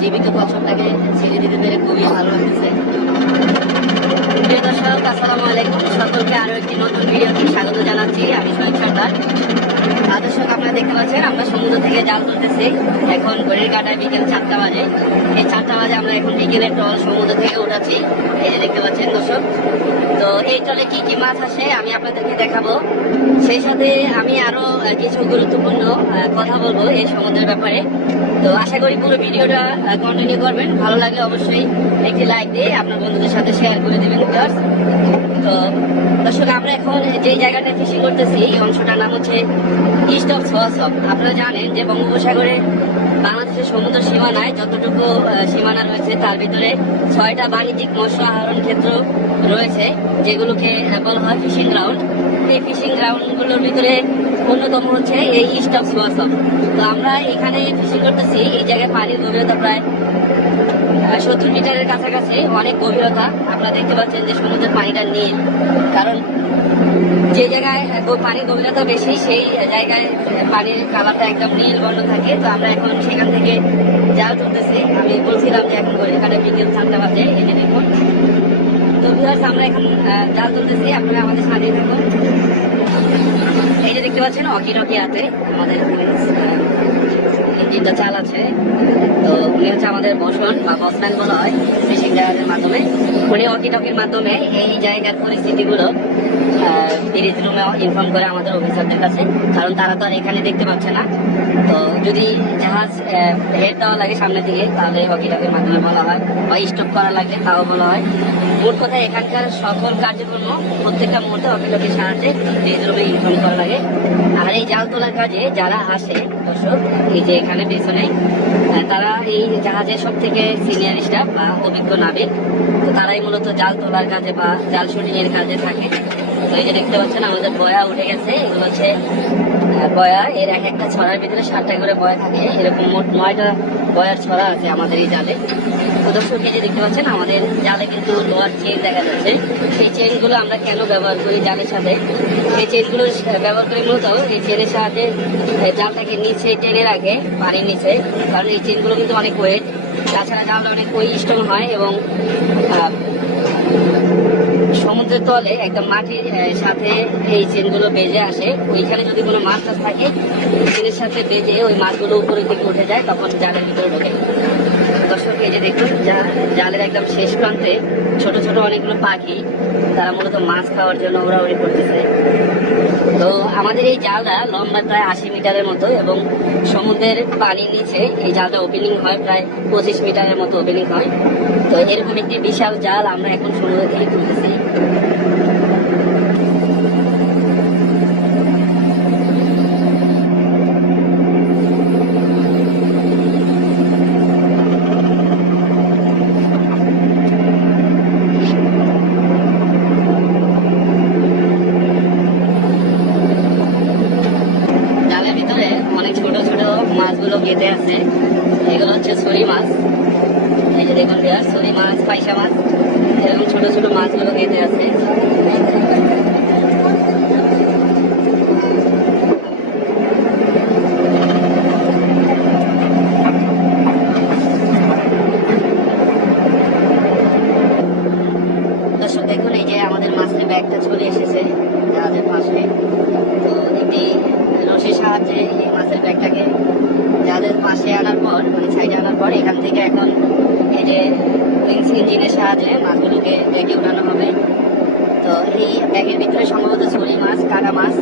জীবিত কচ্ছপটাকে ছেড়ে দিতে পেরে খুবই ভালো লাগতেছে। প্রিয় দর্শক, আসসালামু আলাইকুম। সকলকে আরো একটি নতুন ভিডিওতে স্বাগত জানাচ্ছি। আমি শহীদ সর্দার। দর্শক, আপনারা দেখতে পাচ্ছেন আমরা সমুদ্র থেকে জাল তুলতেছি। এখন ঘড়ির কাঁটায় বিকেল 4টা বাজে। এই 4টা বাজে আমরা এখন বিকেলের টল সমুদ্র থেকে উঠাচ্ছি। এই যে দেখতে পাচ্ছেন দর্শক, তো এই টলে কি কি মাছ আসে আমি আপনাদেরকে দেখাবো। সেই সাথে আমি আরো কিছু গুরুত্বপূর্ণ কথা বলবো এই সমুদ্রের ব্যাপারে। তো আশা করি পুরো ভিডিওটা কন্টিনিউ করবেন। ভালো লাগলে অবশ্যই একটি লাইক দিয়ে আপনার বন্ধুদের সাথে শেয়ার করে দেবেন। তো দর্শক, আমরা এখন যে জায়গাটা ফিশিং করতেছি এই অংশটার নাম হচ্ছে ইস্ট অফ সোয়াসপ। আপনারা জানেন যে বঙ্গোপসাগরে বাংলাদেশের সমুদ্র সীমানায় যতটুকু সীমানা রয়েছে তার ভিতরে 6টা বাণিজ্যিক মৎস্য আহরণ ক্ষেত্র রয়েছে, যেগুলোকে বলা হয় ফিশিং গ্রাউন্ড। এই ফিশিং গ্রাউন্ডগুলোর ভিতরে অন্যতম হচ্ছে এই ইস্ট অফ সোয়াসপ। তো আমরা এখানে ফিশিং করতেছি। এই জায়গায় পানির গভীরতা প্রায় 70 মিটারের কাছাকাছি, অনেক গভীরতা। আপনারা দেখতে পাচ্ছেন যে সমুদ্রের পানিটা নীল, কারণ যে জায়গায় পানির গভীরতা বেশি সেই জায়গায় পানির কালারটা একদম নীল বর্ণ থাকে। তো আমরা এখন সেখান থেকে জাল তুলতেছি। আমি বলছিলাম যে এখন ঘড়ির কাঁটায় বিকেল 4টা বাজে। এই যে দেখুন, তো ভিউয়ার্স, আমরা এখন জাল তুলতেছি। আপনারা আমাদের সাথেই থাকুন। এই যে দেখতে পাচ্ছেন অকি টকি হাতে আমাদের ইঞ্জিনটা চালাচ্ছে। তো উনি হচ্ছে আমাদের বসন বা বসম্যান বলা হয় ফিশিং জাহাজের মাধ্যমে। উনি অকি টকির মাধ্যমে এই জায়গার পরিস্থিতিগুলো ব্রিজ রুমে ইনফর্ম করে আমাদের অফিসারদের কাছে, কারণ তারা তো আর এখানে দেখতে পাচ্ছে না। তো যদি জাহাজ হেড দেওয়া লাগে সামনের দিকে তাহলে অকি টকির মাধ্যমে বলা হয়, বা স্টপ করা লাগলে তাও বলা হয়। মোট কথা এখানকার সকল কার্যক্রম প্রত্যেকটা মুহূর্তে অকি টকির সাহায্যে ব্রিজ রুমে ইনফর্ম করা লাগে। আর এই জাল তোলার কাজে যারা আসে দর্শক, এই যে এখানে পেছনে, তারা এই জাহাজের সব থেকে সিনিয়র স্টাফ বা অভিজ্ঞ নাবিক। তো তারাই মূলত জাল তোলার কাজে বা জাল শুটিং এর কাজে থাকে। তো এই যে দেখতে পাচ্ছেন আমাদের বয়া উঠে গেছে। এগুলো হচ্ছে বয়া। এর এক একটা ছড়ার ভিতরে 7টা করে বয়া থাকে। এরকম মোট 9টা বয়ার ছড়া আছে আমাদের এই জালে। তো দর্শক, এই যে দেখতে পাচ্ছেন আমাদের জালে কিন্তু লোহার চেন দেখা যাচ্ছে। সেই চেনগুলো আমরা কেন ব্যবহার করি জালের সাথে? এই চেনগুলো ব্যবহার করি মূলত এই চেনের সাহায্যে জালটাকে নিচে টেনে রাখে পানির নিচে, কারণ এই চেনগুলো কিন্তু অনেক ওয়েট। তাছাড়া জালটা অনেক স্ট্রং হয় এবং সমুদ্রের তলে একদম মাটির সাথে এই চেনগুলো বেজে আসে। ওইখানে যদি কোনো মাছ টাছ থাকে চেনের সাথে বেজে ওই মাছগুলো উপরের দিকে উঠে যায়, তখন জালের ভিতরে ঢোকে। দর্শক, এই যে দেখুন জালের একদম শেষ প্রান্তে ছোট ছোট অনেকগুলো পাখি, তারা মূলত মাছ খাওয়ার জন্য উড়াউড়ি করতেছে। তো আমাদের এই জালটা লম্বা প্রায় 80 মিটারের মতো এবং সমুদ্রের পানির নিচে এই জালটা ওপেনিং হয় প্রায় 25 মিটারের মতো ওপেনিং হয়। তো এরকম একটি বিশাল জাল আমরা এখন সমুদ্র থেকে তুলতেছি। মাছগুলো গেঁথে আছে, এগুলো হচ্ছে ছড়ি মাছ। এই যে দেখুন ছড়ি মাছ, পাইসা মাছ, এরকম ছোট ছোট মাছগুলো গেঁথে আছে। দর্শক দেখুন, এই যে আমাদের মাছের ব্যাগটা চলে এসেছে জাহাজের পাশে। তো একটি রশির সাহায্যে এই মাছের ব্যাগটাকে জাহাজের পাশে আনার পর, মানে সাইডে আনার পর, এখান থেকে এখন এই যে উইংস ইঞ্জিনের সাহায্যে মাছগুলোকে ব্যাগে উঠানো হবে। তো এই ব্যাগের ভিতরে সম্ভবত ছড়ি মাছ, কাটা মাছ,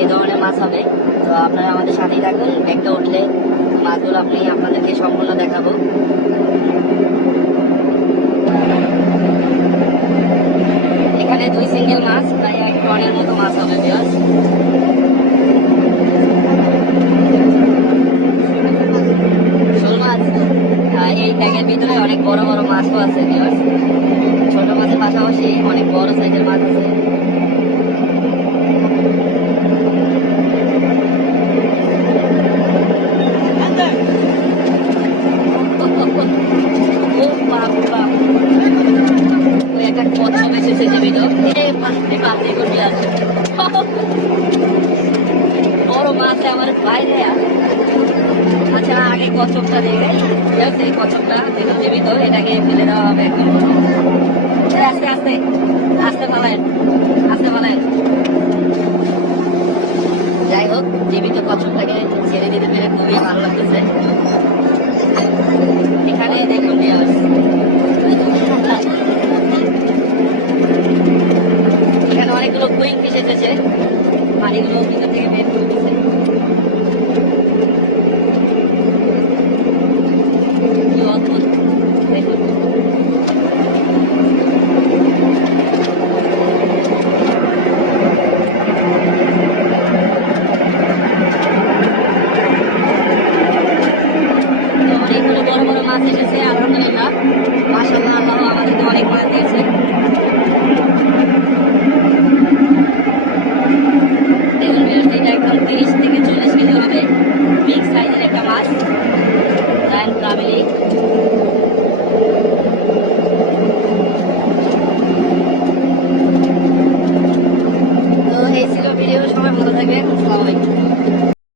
এই ধরনের মাছ হবে। তো আপনারা আমাদের সাথেই থাকুন। ব্যাগটা উঠলে মাছগুলো আপনাদেরকে সম্পূর্ণ দেখাবো। এখানে 2 সিঙ্গেল মাছ, প্রায় 1 টনের মতো মাছ হবে ভিউয়ার্স। শোল মাছ এই ব্যাগের ভিতরে অনেক বড় বড় মাছও আছে ভিউয়ার্স। ছোট মাছের পাশাপাশি অনেক বড় সাইজের মাছ আছে। একটা কচ্ছপ এসেছে জীবিত। বড় মাছ আমার বাইরে। আচ্ছা, আগে এই কচ্ছপটা দেখে জাস্ট এই কচ্ছপটা যেহেতু জীবিত এটাকে ফেলে দেওয়া হবে একদম। আস্তে আস্তে আস্তে পালায়, আস্তে পালায়। যাই হোক, জীবিত কচ্ছপটাকে ছেড়ে দিতে পেরে খুবই ভালো লাগতেছে। এখানে দেখুন ভিউয়ার্স, এখানে অনেকগুলো কুইং ফিশ এসেছে, পানিগুলো ভিতর থেকে বের করতেছে। কি অদ্ভুত দেখুন। তো অনেকগুলো বড় বড় মাছ এসেছে, আলহামদুলিল্লাহ, মাশাআল্লাহ, আল্লাহ আমাদেরকে অনেক মাছ দিয়েছে।